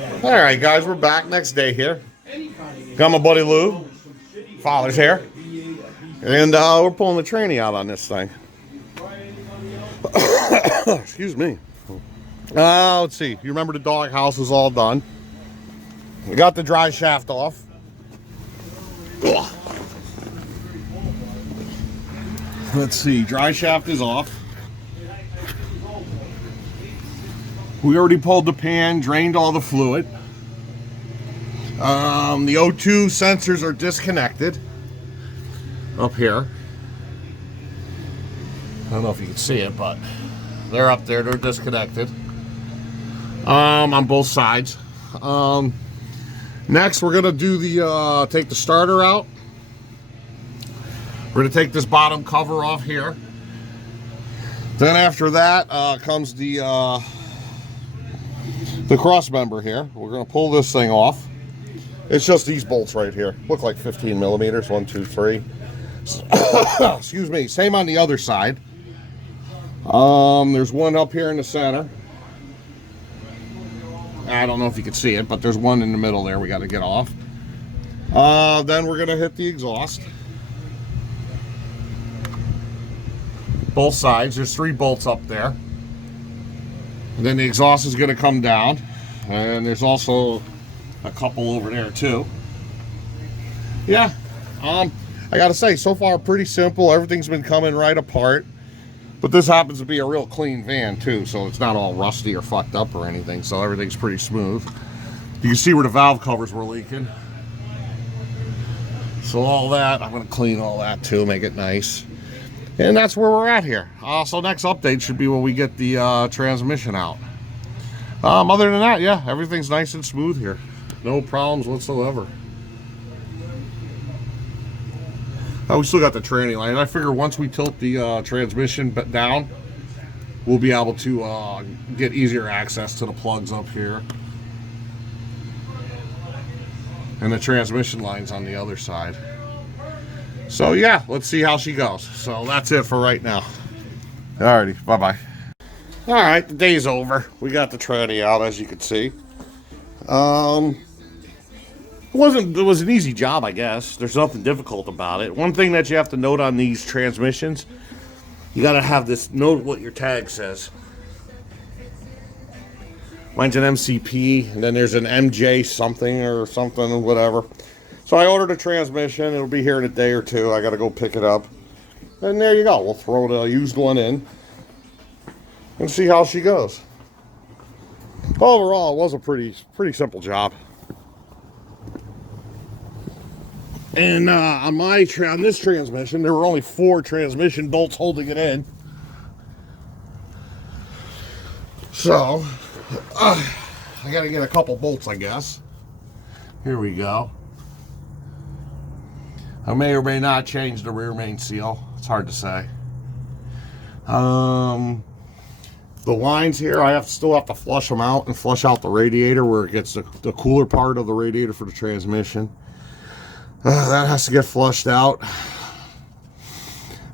All right, guys, we're back next day here. Got my buddy Lou, father's here, and we're pulling the tranny out on this thing. Excuse me. Let's see. You remember the dog house is all done. We got the dry shaft off. Let's see. Dry shaft is off. We already pulled the pan, drained all the fluid. The O2 sensors are disconnected up here. I don't know if you can see it, but they're up there. They're disconnected on both sides. Next, we're gonna do the take the starter out. We're gonna take this bottom cover off here. Then after that comes the cross member here. We're gonna pull this thing off. It's just these bolts right here. Look like 15 millimeters. 1, 2, 3. Excuse me. Same on the other side. There's one up here in the center. I don't know if you can see it, but there's one in the middle there we got to get off. Then we're gonna hit the exhaust. Both sides. There's 3 bolts up there. And then the exhaust is gonna come down. And there's also a couple over there too. Yeah, I gotta say, so far pretty simple. Everything's been coming right apart, but this happens to be a real clean van too, so it's not all rusty or fucked up or anything, so everything's pretty smooth. You can see where the valve covers were leaking, so all that, I'm gonna clean all that too, make it nice, and that's where we're at here. So next update should be when we get the transmission out. Other than that, yeah, everything's nice and smooth here. No problems whatsoever. We still got the tranny line. I figure once we tilt the transmission down, we'll be able to get easier access to the plugs up here. And the transmission line's on the other side. So yeah, let's see how she goes. So that's it for right now. Alrighty, bye-bye. Alright, the day's over. We got the tranny out, as you can see. It was an easy job, I guess. There's nothing difficult about it. One thing that you have to note on these transmissions, you gotta have this, note what your tag says. Mine's an MCP, and then there's an MJ something or something, whatever. So I ordered a transmission. It'll be here in a day or two. I gotta go pick it up. And there you go. We'll throw the used one in and see how she goes. Overall, it was a pretty simple job. And on this transmission, there were only 4 transmission bolts holding it in. So, I gotta get a couple bolts, I guess. Here we go. I may or may not change the rear main seal. It's hard to say. The lines here, I still have to flush them out and flush out the radiator where it gets the cooler part of the radiator for the transmission. That has to get flushed out.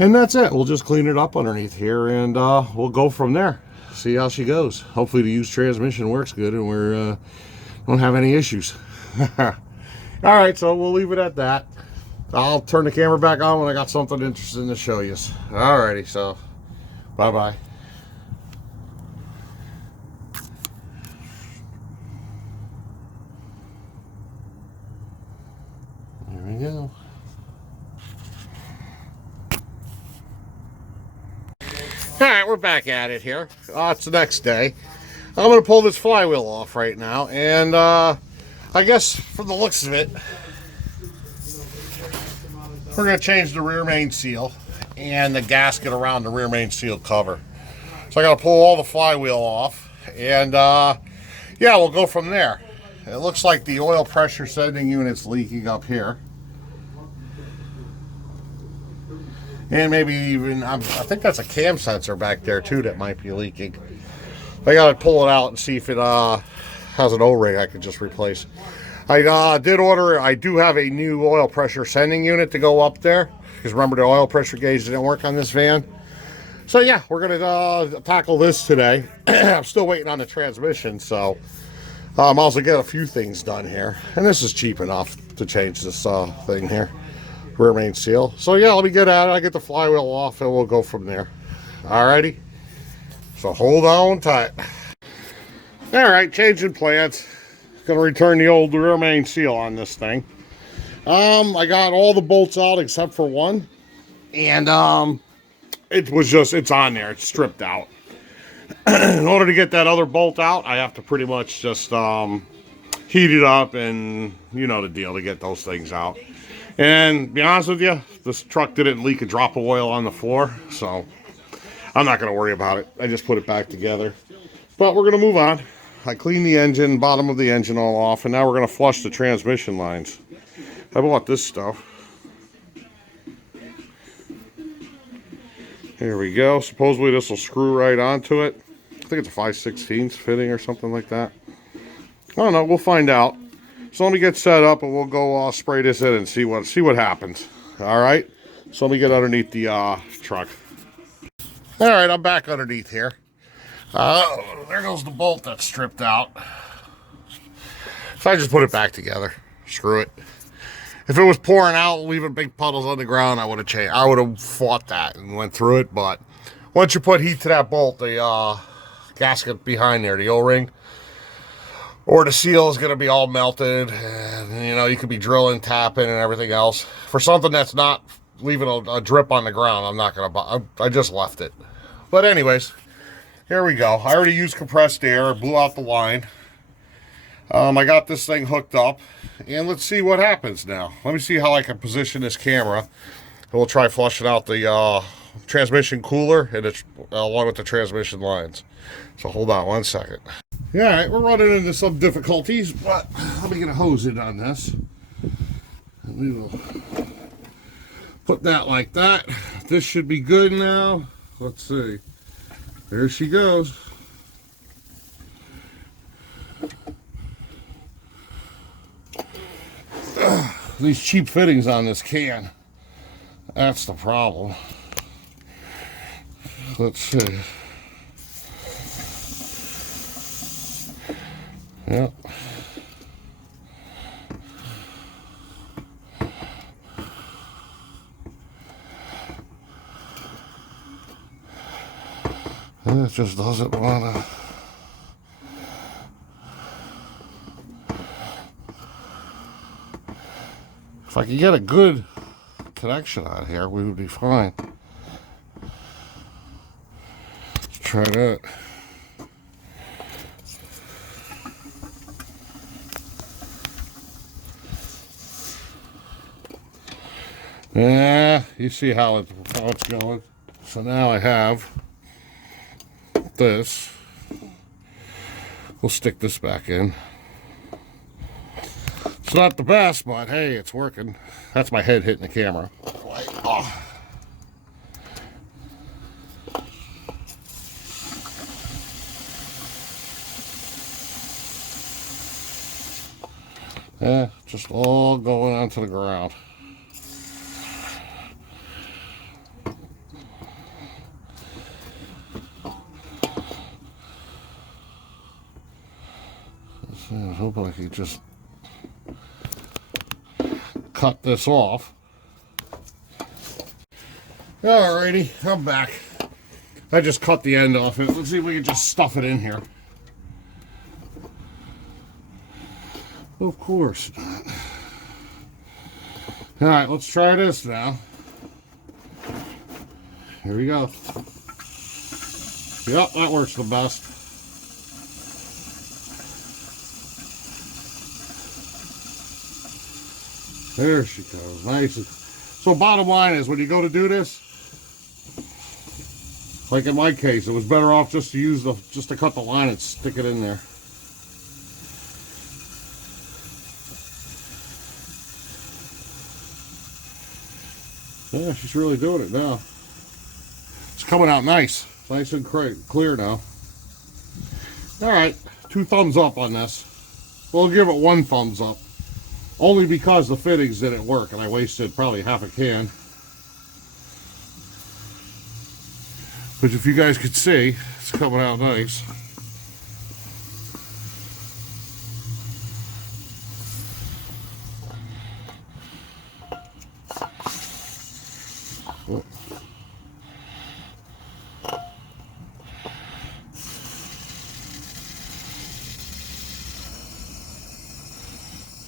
And that's it. We'll just clean it up underneath here and we'll go from there. See how she goes. Hopefully the used transmission works good and we don't have any issues. Alright, so we'll leave it at that. I'll turn the camera back on when I got something interesting to show you. Alrighty, so bye-bye. There we go. Alright, we're back at it here. It's the next day. I'm going to pull this flywheel off right now, and I guess from the looks of it, we're going to change the rear main seal and the gasket around the rear main seal cover. So I got to pull all the flywheel off, and yeah, we'll go from there. It looks like the oil pressure sending unit's leaking up here. And maybe even, I think that's a cam sensor back there too that might be leaking. I gotta pull it out and see if it has an O-ring I could just replace. I did order, I do have a new oil pressure sending unit to go up there. Because remember, the oil pressure gauge didn't work on this van. So yeah, we're gonna tackle this today. I'm still waiting on the transmission, so I'm also get a few things done here, and this is cheap enough to change this thing here, rear main seal. So yeah, let me get at it. I get the flywheel off, and we'll go from there. Alrighty. So hold on tight. All right, changing plans. Gonna return the old rear main seal on this thing. I got all the bolts out except for one, and it's on there. It's stripped out. In order to get that other bolt out, I have to pretty much just heat it up, and you know the deal, to get those things out. And to be honest with you, this truck didn't leak a drop of oil on the floor, so I'm not going to worry about it. I just put it back together. But we're going to move on. I cleaned the engine, bottom of the engine all off, and now we're going to flush the transmission lines. I bought this stuff. Here we go. Supposedly this will screw right onto it. I think it's a 5/16 fitting or something like that. I don't know. We'll find out. So let me get set up, and we'll go spray this in and see what happens. All right. So let me get underneath the truck. All right, I'm back underneath here. There goes the bolt that's stripped out. So I just put it back together. Screw it. If it was pouring out, leaving big puddles on the ground, I would have changed. I would have fought that and went through it. But once you put heat to that bolt, the gasket behind there, the O-ring or the seal, is going to be all melted. And, you know, you could be drilling, tapping, and everything else. For something that's not leaving a drip on the ground, I'm not going to. I just left it. But anyways. Here we go. I already used compressed air. I blew out the line. I got this thing hooked up. And let's see what happens now. Let me see how I can position this camera. And we'll try flushing out the transmission cooler and it's, along with the transmission lines. So hold on one second. Yeah, all right, we're running into some difficulties, but let me get a hose in on this. And we will put that like that. This should be good now. Let's see. There she goes. These cheap fittings on this can. That's the problem. Let's see. Yep. It just doesn't want to. If I could get a good connection on here, we would be fine. Let's try that. Yeah, you see how it's going. So now I have this. We'll stick this back in. It's not the best, but hey, it's working. That's my head hitting the camera. Oh. Yeah, just all going onto the ground. I hope I can just cut this off. Alrighty, I'm back. I just cut the end off it. Let's see if we can just stuff it in here. Of course not. Alright, let's try this now. Here we go. Yep, that works the best. There she goes. Nice. So bottom line is, when you go to do this, like in my case, it was better off just to cut the line and stick it in there. Yeah, she's really doing it now. It's coming out nice. Nice and clear now. Alright, 2 thumbs up on this. We'll give it 1 thumbs up. Only because the fittings didn't work and I wasted probably half a can. But if you guys could see, it's coming out nice.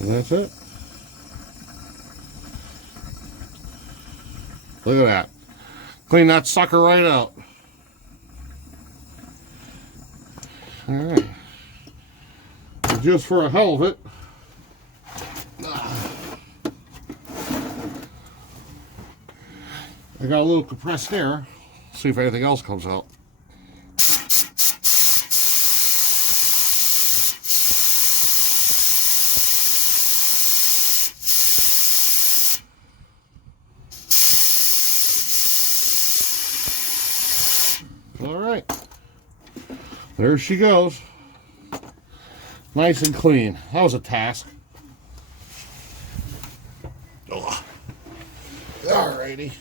And that's it. Look at that. Clean that sucker right out. Alright. Just for a hell of it, I got a little compressed air. See if anything else comes out. Alright. There she goes. Nice and clean. That was a task. Ugh. Alrighty.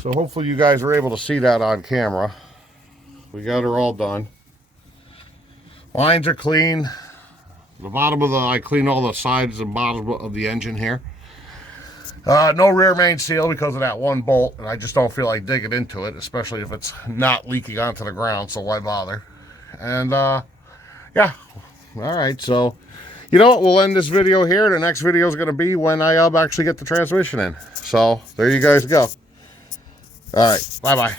So hopefully you guys were able to see that on camera. We got her all done. Lines are clean. The bottom of I cleaned all the sides and bottom of the engine here. No rear main seal because of that one bolt, and I just don't feel like digging into it, especially if it's not leaking onto the ground, so why bother? And yeah, all right, so you know what, we'll end this video here. The next video is going to be when I actually get the transmission in. So there you guys go. All right, bye-bye.